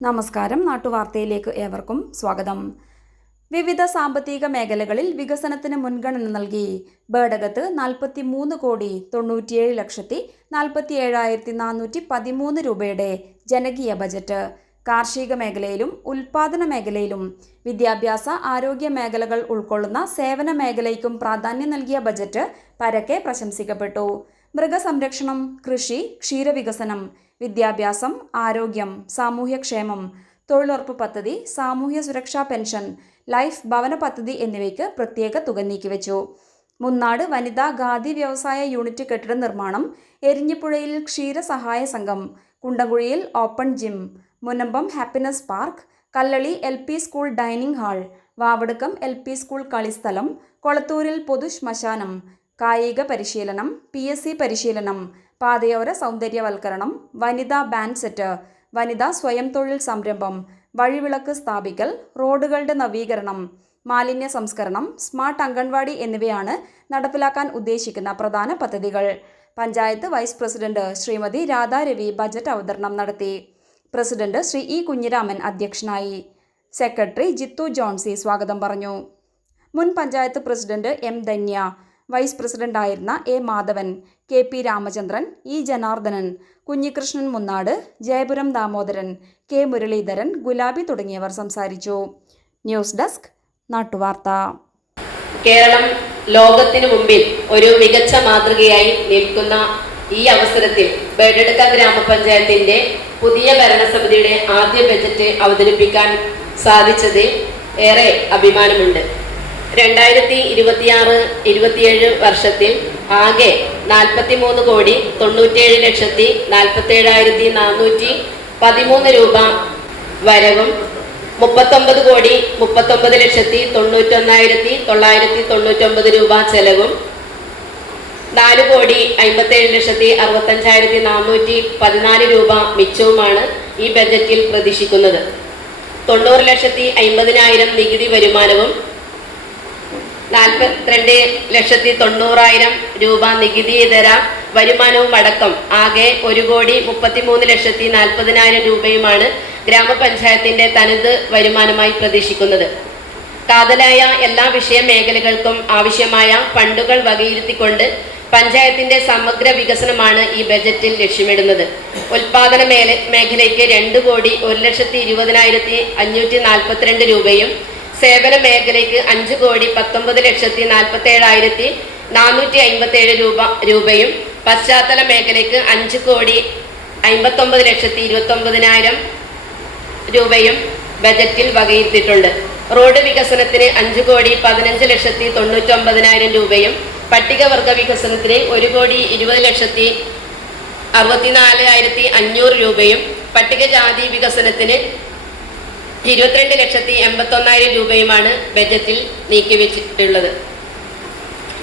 നമസ്കാരം. നാട്ടുവാർത്തയിലേക്ക് ഏവർക്കും സ്വാഗതം. വിവിധ സാമ്പത്തിക മേഖലകളിൽ വികസനത്തിന് മുൻഗണന നൽകി ബേഡകത്ത് 43,47,47,413 രൂപയുടെ ജനകീയ ബജറ്റ്. കാർഷിക മേഖലയിലും ഉൽപാദന മേഖലയിലും വിദ്യാഭ്യാസ ആരോഗ്യ മേഖലകൾ ഉൾക്കൊള്ളുന്ന സേവന മേഖലയ്ക്കും പ്രാധാന്യം നൽകിയ ബജറ്റ് പരക്കെ പ്രശംസിക്കപ്പെട്ടു. മൃഗസംരക്ഷണം, കൃഷി, ക്ഷീരവികസനം, വിദ്യാഭ്യാസം, ആരോഗ്യം, സാമൂഹ്യക്ഷേമം, തൊഴിലുറപ്പ് പദ്ധതി, സാമൂഹ്യ സുരക്ഷാ പെൻഷൻ, ലൈഫ് ഭവന പദ്ധതി എന്നിവയ്ക്ക് പ്രത്യേക തുക നീക്കിവെച്ചു. മുന്നാട് വനിതാ ഖാദി വ്യവസായ യൂണിറ്റ് കെട്ടിട നിർമ്മാണം, എരിഞ്ഞിപ്പുഴയിൽ ക്ഷീരസഹായ സംഘം, കുണ്ടംകുഴിയിൽ open gym, Munambam happiness park, Kallali LP school dining hall, Vavadukkam LP school കളിസ്ഥലം, കൊളത്തൂരിൽ പൊതു ശ്മശാനം, കായിക പരിശീലനം, PSC പരിശീലനം, പാതയോര സൗന്ദര്യവൽക്കരണം, വനിതാ ബാൻഡ് സെറ്റ്, വനിതാ സ്വയം തൊഴിൽ സംരംഭം, വഴിവിളക്ക് സ്ഥാപിക്കൽ, റോഡുകളുടെ നവീകരണം, മാലിന്യ സംസ്കരണം, സ്മാർട്ട് അംഗൻവാടി എന്നിവയാണ് നടപ്പിലാക്കാൻ ഉദ്ദേശിക്കുന്ന പ്രധാന പദ്ധതികൾ. Panchayat vice president Shrimati Radha Ravi budget അവതരണം നടത്തി. President Shri E. കുഞ്ഞിരാമൻ അധ്യക്ഷനായി. സെക്രട്ടറി ജിത്തു ജോൺസി സ്വാഗതം പറഞ്ഞു. മുൻ panchayat president M. Dhanya, vice പ്രസിഡന്റായിരുന്ന A. Madhavan, KP Ramachandran, E. Janardhanan, Kunhikrishnan Munnad, Jayapuram Damodaran, K. Muralidharan, Gulabi തുടങ്ങിയവർ സംസാരിച്ചു. News desk, നാട്ടുവാർത്ത. കേരളം ലോകത്തിനു മുമ്പിൽ ഒരു മികച്ച മാതൃകയായി നിൽക്കുന്ന ഈ അവസരത്തിൽ ബേഡടുക്ക ഗ്രാമപഞ്ചായത്തിന്റെ പുതിയ ഭരണസമിതിയുടെ ആദ്യ ബജറ്റ് അവതരിപ്പിക്കാൻ സാധിച്ചത് ഏറെ അഭിമാനമുണ്ട്. 2026-27 വർഷത്തിൽ ആകെ 43,97,47,413 രൂപ വരവും 39,39,91,999 രൂപ ചെലവും 4,57,65,414 രൂപ മിച്ചവുമാണ് ഈ ബജറ്റിൽ പ്രതീക്ഷിക്കുന്നത്. 90,50,000 നികുതി വരുമാനവും 42,90,000 രൂപ നികുതിയിതര വരുമാനവും അടക്കം ആകെ 1,33,40,000 രൂപയുമാണ് ഗ്രാമപഞ്ചായത്തിന്റെ തനത് വരുമാനമായി പ്രതീക്ഷിക്കുന്നത്. കാതലായ എല്ലാ വിഷയ മേഖലകൾക്കും ആവശ്യമായ ഫണ്ടുകൾ വകയിരുത്തിക്കൊണ്ട് പഞ്ചായത്തിന്റെ സമഗ്ര വികസനമാണ് ഈ ബജറ്റിൽ ലക്ഷ്യമിടുന്നത്. ഉൽപാദന മേഖലയ്ക്ക് 2,01,20,542 രൂപയും സേവന മേഖലയ്ക്ക് 5,19,47,457 രൂപയും പശ്ചാത്തല മേഖലയ്ക്ക് 5,59,29,000 രൂപയും ബജറ്റിൽ വകയിരുത്തിയിട്ടുണ്ട്. റോഡ് വികസനത്തിന് 5,15,99,000 രൂപയും പട്ടികവർഗ വികസനത്തിന് 1,20,64,500 രൂപയും പട്ടികജാതി വികസനത്തിന് 22,81,000 രൂപയുമാണ് ബജറ്റിൽ നീക്കിവെച്ചിട്ടുള്ളത്.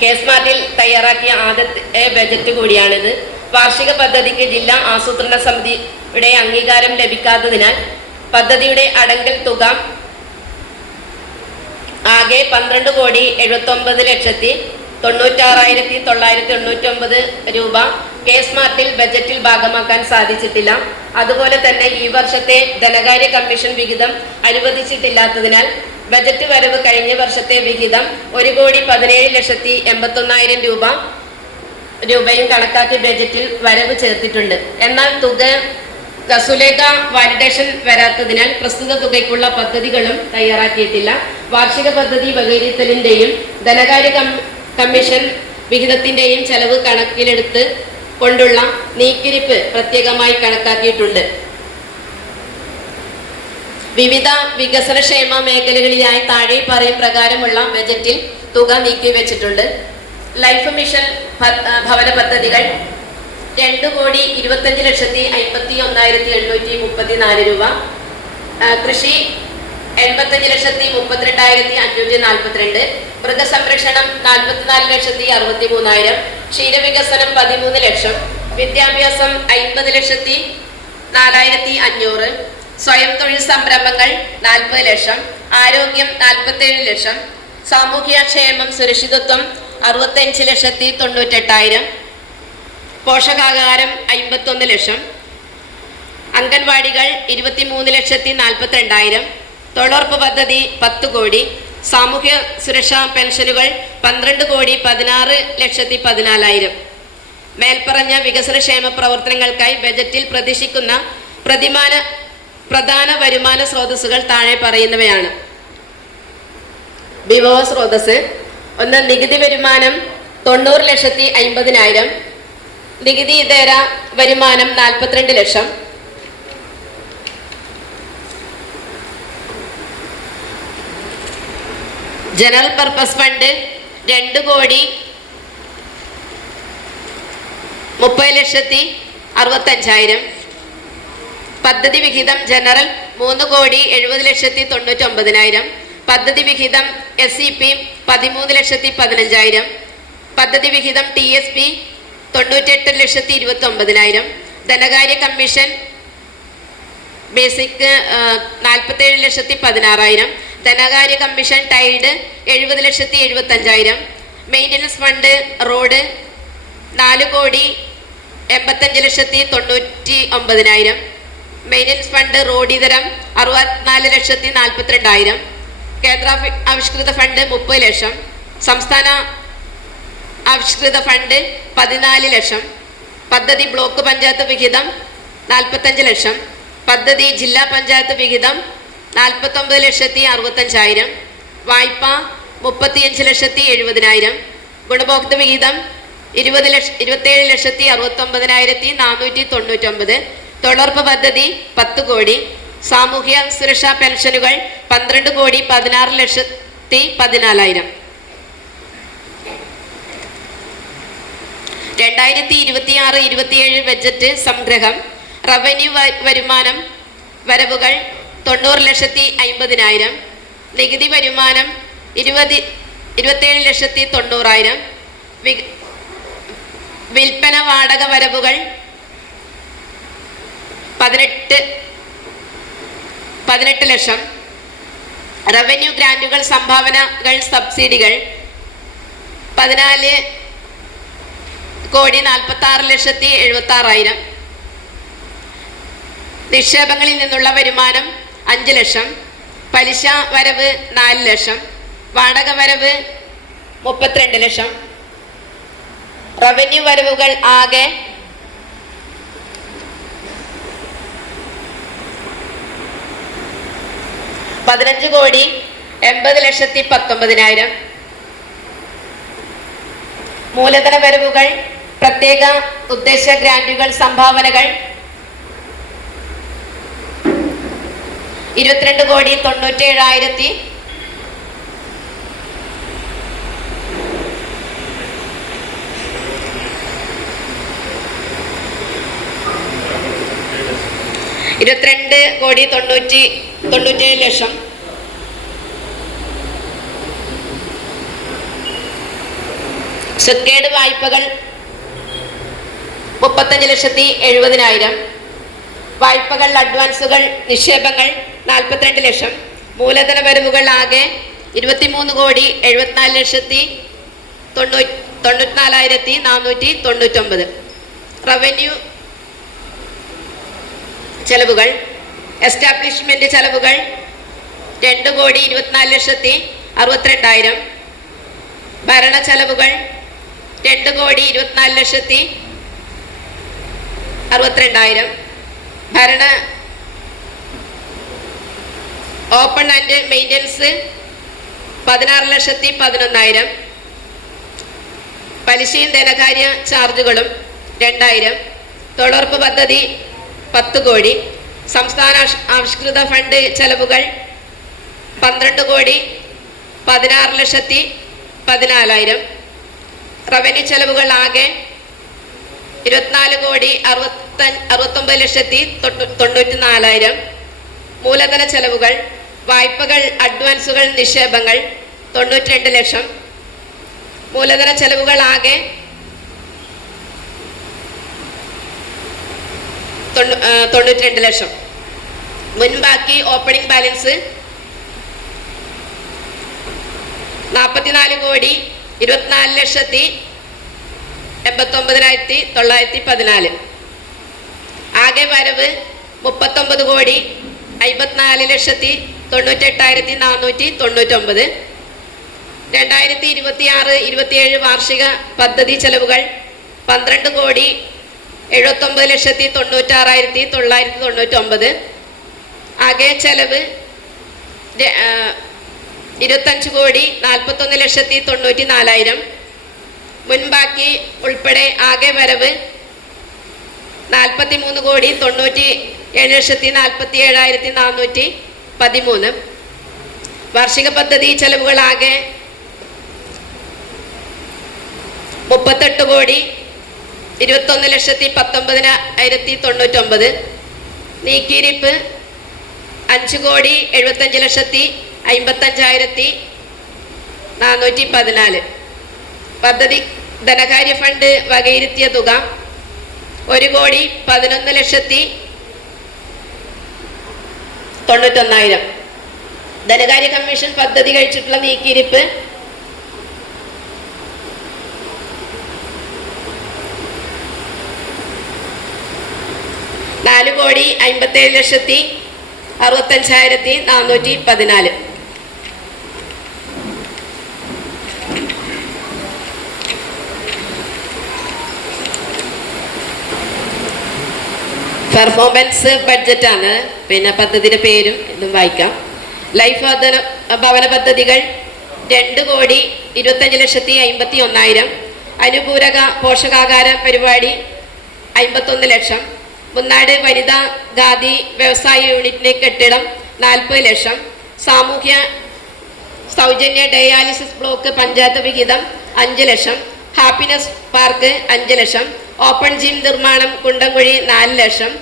കേസ്മാർട്ടിൽ തയ്യാറാക്കിയ ആദ്യത്തെ ബജറ്റ് കൂടിയാണിത്. വാർഷിക പദ്ധതിക്ക് ജില്ലാ ആസൂത്രണ സമിതിയുടെ അംഗീകാരം ലഭിക്കാത്തതിനാൽ പദ്ധതിയുടെ അടങ്കൽ തുക ആകെ 12,79,96,999 രൂപ കേസ്മാർട്ടിൽ ബജറ്റിൽ ഭാഗമാക്കാൻ സാധിച്ചിട്ടില്ല. അതുപോലെ തന്നെ ഈ വർഷത്തെ ധനകാര്യ കമ്മീഷൻ വിഹിതം അനുവദിച്ചിട്ടില്ലാത്തതിനാൽ ബജറ്റ് വരവ് കഴിഞ്ഞ വർഷത്തെ വിഹിതം 1,17,81,000 രൂപയും കണക്കാക്കി ബജറ്റിൽ വരവ് ചേർത്തിട്ടുണ്ട്. എന്നാൽ തുക സുലേഖ വാലിഡേഷൻ വരാത്തതിനാൽ പ്രസ്തുത തുകയ്ക്കുള്ള പദ്ധതികളും തയ്യാറാക്കിയിട്ടില്ല. വാർഷിക പദ്ധതി വകയിരുത്തലിന്റെയും ധനകാര്യ കമ്മീഷൻ വിഹിതത്തിന്റെയും ചെലവ് കണക്കിലെടുത്ത് കൊണ്ടുള്ള നീക്കിരിപ്പ് പ്രത്യേകമായി കണക്കാക്കിയിട്ടുണ്ട്. വിവിധ വികസനക്ഷേമ മേഖലകളിലായി താഴെ പറയും പ്രകാരമുള്ള ബജറ്റിൽ തുക നീക്കിവെച്ചിട്ടുണ്ട്. ലൈഫ് മിഷൻ ഭവന പദ്ധതികൾ 2,25,51,834 രൂപ, കൃഷി 85,32,542, മൃഗസംരക്ഷണം 44,63,000, ക്ഷീരവികസനം 13 ലക്ഷം, വിദ്യാഭ്യാസം 50,04,500, സ്വയം തൊഴിൽ സംരംഭങ്ങൾ 40 ലക്ഷം, ആരോഗ്യം 47 ലക്ഷം, സാമൂഹ്യക്ഷേമം സുരക്ഷിതത്വം 65,98,000, പോഷകാഹാരം 51 ലക്ഷം, അംഗൻവാടികൾ 23,42,000, തൊഴിലുറപ്പ് പദ്ധതി 10 കോടി, സാമൂഹ്യ സുരക്ഷാ പെൻഷനുകൾ 12,16,14,000. മേൽപ്പറഞ്ഞ വികസനക്ഷേമ പ്രവർത്തനങ്ങൾക്കായി ബജറ്റിൽ പ്രതീക്ഷിക്കുന്ന പ്രധാന വരുമാന സ്രോതസ്സുകൾ താഴെ പറയുന്നവയാണ്. വിഭവ സ്രോതസ്: 1. നികുതി വരുമാനം 90,50,000, നികുതി ഇതര വരുമാനം 42 ലക്ഷം, ജനറൽ പർപ്പസ് ഫണ്ട് 2,30,65,000, പദ്ധതി വിഹിതം ജനറൽ 3,70,99,000, പദ്ധതി വിഹിതം SCP 13,15,000, പദ്ധതി വിഹിതം TSP 98,29,000, ധനകാര്യ കമ്മീഷൻ ബേസിക് 47,16,000, ധനകാര്യ commission tied 70,75,000, maintenance fund road 4,85,99,000, maintenance fund road ഇതരം 64,42,000, കേന്ദ്ര ആവിഷ്കൃത ഫണ്ട് 30 ലക്ഷം, സംസ്ഥാന ആവിഷ്കൃത ഫണ്ട് 14 ലക്ഷം, പദ്ധതി ബ്ലോക്ക് പഞ്ചായത്ത് വിഹിതം 45 ലക്ഷം, പദ്ധതി ജില്ലാ പഞ്ചായത്ത് വിഹിതം 49,65,000, വായ്പ 35,70,000, ഗുണഭോക്തൃ വിഹിതം 27,69,499, തൊഴിലുറപ്പ് പദ്ധതി 10 കോടി, സാമൂഹ്യ സുരക്ഷാ പെൻഷനുകൾ 12,16,14,000. 2026-27 ബജറ്റ് സംഗ്രഹം: റവന്യൂ വരുമാനം വരവുകൾ 90,50,000, നികുതി വരുമാനം 27,90,000, വിൽപ്പന വാടക വരവുകൾ 18 ലക്ഷം, റവന്യൂ ഗ്രാന്റുകൾ സംഭാവനകൾ സബ്സിഡികൾ 14,46,76,000, നിക്ഷേപങ്ങളിൽ നിന്നുള്ള വരുമാനം 5 ലക്ഷം, പലിശ വരവ് 4 ലക്ഷം, വാടക വരവ് 32 ലക്ഷം. റവന്യൂ വരവുകൾ ആകെ 15,80,19,000. മൂലധന വരവുകൾ പ്രത്യേക ഉദ്ദേശ ഗ്രാന്റുകൾ സംഭാവനകൾ 22,97,000, $22,97,00,000. സെക്കേഡ് വായ്പകൾ 35,70,000, വായ്പകൾ അഡ്വാൻസുകൾ നിക്ഷേപങ്ങൾ 42 ലക്ഷം. മൂലധന വരവുകൾ ആകെ 23,94,499. റവന്യൂ ചെലവുകൾ: എസ്റ്റാബ്ലിഷ്മെന്റ് ചെലവുകൾ 2,24,62,000, ഭരണ ചെലവുകൾ 2,24,62,000, ഭരണ ഓപ്പൺ ആൻഡ് മെയിൻ്റനൻസ് 16,11,000, പലിശയും ധനകാര്യ ചാർജുകളും 2,000, തൊഴിലുറപ്പ് പദ്ധതി 10 കോടി, സംസ്ഥാന ആവിഷ്കൃത ഫണ്ട് ചെലവുകൾ 12,16,14,000, റവന്യൂ ചെലവുകൾ ആകെ 24,69,94,000. മൂലധന ചെലവുകൾ: വായ്പകൾ അഡ്വാൻസുകൾ നിക്ഷേപങ്ങൾ 92 ലക്ഷം. മൂലധന ചെലവുകൾ ആകെ 92 ലക്ഷം. മുൻബാക്കി ഓപ്പണിംഗ് ബാലൻസ് 44,24,89,914. ആകെ വരവ് 39,54,98,499. 2026-27 വാർഷിക പദ്ധതി ചെലവുകൾ 12,79,96,999. ആകെ ചെലവ് 25,41,94,000. മുൻബാക്കി ഉൾപ്പെടെ ആകെ വരവ് 43,97,47,413. വാർഷിക പദ്ധതി ചെലവുകൾ ആകെ 38,21,19,99. നീക്കിയിരിപ്പ് 5,75,55,414. പദ്ധതി ധനകാര്യ ഫണ്ട് വകയിരുത്തിയ തുക 1,11,91,000. ധനകാര്യ കമ്മീഷൻ പദ്ധതി കഴിച്ചിട്ടുള്ള നീക്കിയിരിപ്പ് 4,57,65,414. പെർഫോമൻസ് ബഡ്ജറ്റാണ്. പിന്നെ പദ്ധതിയുടെ പേരും ഇതും വായിക്കാം. ലൈഫ് ഭവന പദ്ധതികൾ 2,25,51,000. അനുപൂരക പോഷകാഹാര പരിപാടി 51 ലക്ഷം. മുന്നാട് വനിതാ ഖാദി വ്യവസായ യൂണിറ്റിന് കെട്ടിടം 40 ലക്ഷം. സാമൂഹ്യ സൗജന്യ ഡയാലിസിസ് ബ്ലോക്ക് പഞ്ചായത്ത് വിഹിതം 5 ലക്ഷം. ഹാപ്പിനെസ് പാർക്ക് 5 ലക്ഷം. ഓപ്പൺ ജിം നിർമ്മാണം കുണ്ടംകുഴി 4 ലക്ഷം.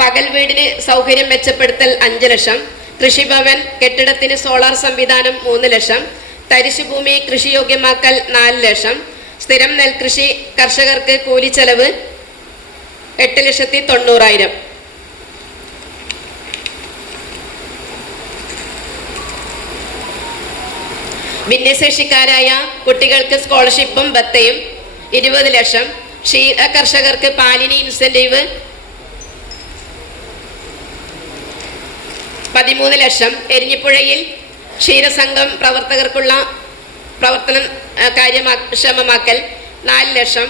പകൽ വീടിന് സൗകര്യം മെച്ചപ്പെടുത്തൽ 5 ലക്ഷം. കൃഷിഭവൻ കെട്ടിടത്തിന് സോളാർ സംവിധാനം 3 ലക്ഷം. തരിശുഭൂമി കൃഷിയോഗ്യമാക്കൽ 4 ലക്ഷം. സ്ഥിരം നെൽകൃഷി കർഷകർക്ക് കൂലിച്ചെലവ് 8,90,000. ഭിന്നശേഷിക്കാരായ കുട്ടികൾക്ക് സ്കോളർഷിപ്പും ഭത്തയും 20 ലക്ഷം. ക്ഷീര കർഷകർക്ക് പാലിന് ഇൻസെന്റീവ് 13 ലക്ഷം. എരിഞ്ഞിപ്പുഴയിൽ ക്ഷീരസംഘം പ്രവർത്തകർക്കുള്ള പ്രവർത്തനം കാര്യക്ഷമമാക്കൽ 4 ലക്ഷം.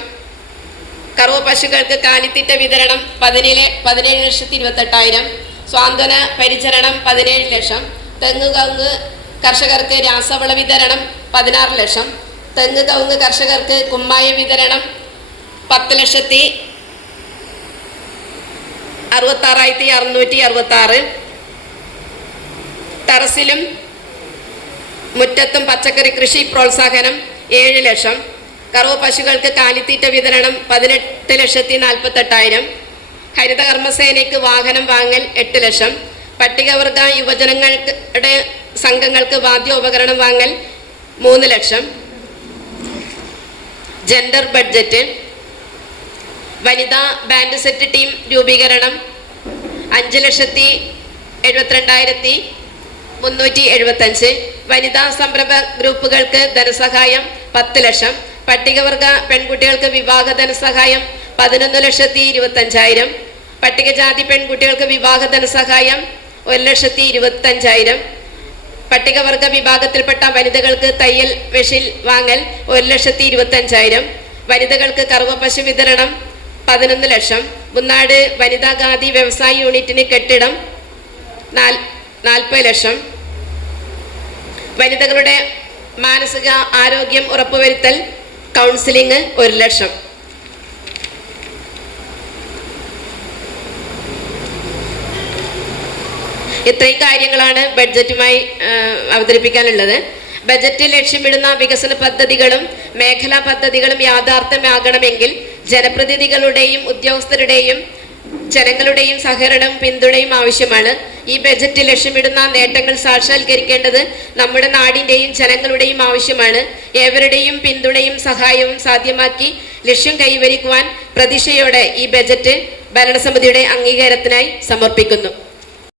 കറവ പശുക്കൾക്ക് കാലിത്തീറ്റ വിതരണം 17,28,000. സ്വാന്തന പരിചരണം 17 ലക്ഷം. തെങ്ങ് കവുങ്ങ് കർഷകർക്ക് രാസവള വിതരണം 16 ലക്ഷം. തെങ്ങ് കവുങ്ങ് കർഷകർക്ക് കുമ്മായ വിതരണം 10,66,666. ടെറസിലും മുറ്റത്തും പച്ചക്കറി കൃഷി പ്രോത്സാഹനം 7 ലക്ഷം. കറവ പശുക്കൾക്ക് കാലിത്തീറ്റ വിതരണം 18,48,000. ഹരിത കർമ്മസേനയ്ക്ക് വാഹനം വാങ്ങൽ 8 ലക്ഷം. പട്ടികവർഗ യുവജനങ്ങളുടെ സംഘങ്ങൾക്ക് വാദ്യോപകരണം വാങ്ങൽ 3 ലക്ഷം. ജെൻഡർ ബഡ്ജറ്റ് വനിതാ ബാൻഡ് സെറ്റ് ടീം രൂപീകരണം 5,72,375. വനിതാ സംരംഭ ഗ്രൂപ്പുകൾക്ക് ധനസഹായം 10 ലക്ഷം. പട്ടികവർഗ പെൺകുട്ടികൾക്ക് വിവാഹ ധനസഹായം 11,25,000. പട്ടികജാതി പെൺകുട്ടികൾക്ക് വിവാഹ ധനസഹായം 1,25,000. പട്ടികവർഗ വിഭാഗത്തിൽപ്പെട്ട വനിതകൾക്ക് തയ്യൽ മെഷീൻ വാങ്ങൽ 1,25,000. വനിതകൾക്ക് കറവ പശു വിതരണം 11 ലക്ഷം. മുന്നാട് വനിതാ ഖാദി വ്യവസായ യൂണിറ്റിന് കെട്ടിടം 40 ലക്ഷം. വനിതകളുടെ മാനസിക ആരോഗ്യം ഉറപ്പുവരുത്തൽ കൗൺസിലിംഗ് 1 ലക്ഷം. ഇത്രയും കാര്യങ്ങളാണ് ബഡ്ജറ്റുമായി അവതരിപ്പിക്കാനുള്ളത്. ബജറ്റിൽ ലക്ഷ്യമിടുന്ന വികസന പദ്ധതികളും മേഖലാ പദ്ധതികളും യാഥാർത്ഥ്യമാകണമെങ്കിൽ ജനപ്രതിനിധികളുടെയും ഉദ്യോഗസ്ഥരുടെയും ജനങ്ങളുടെയും സഹകരണവും പിന്തുണയും ആവശ്യമാണ്. ഈ ബജറ്റ് ലക്ഷ്യമിടുന്ന നേട്ടങ്ങൾ സാക്ഷാത്കരിക്കേണ്ടത് നമ്മുടെ നാടിൻ്റെയും ജനങ്ങളുടെയും ആവശ്യമാണ്. ഏവരുടെയും പിന്തുണയും സഹായവും സാധ്യമാക്കി ലക്ഷ്യം കൈവരിക്കുവാൻ പ്രതീക്ഷയോടെ ഈ ബജറ്റ് ഭരണസമിതിയുടെ അംഗീകാരത്തിനായി സമർപ്പിക്കുന്നു.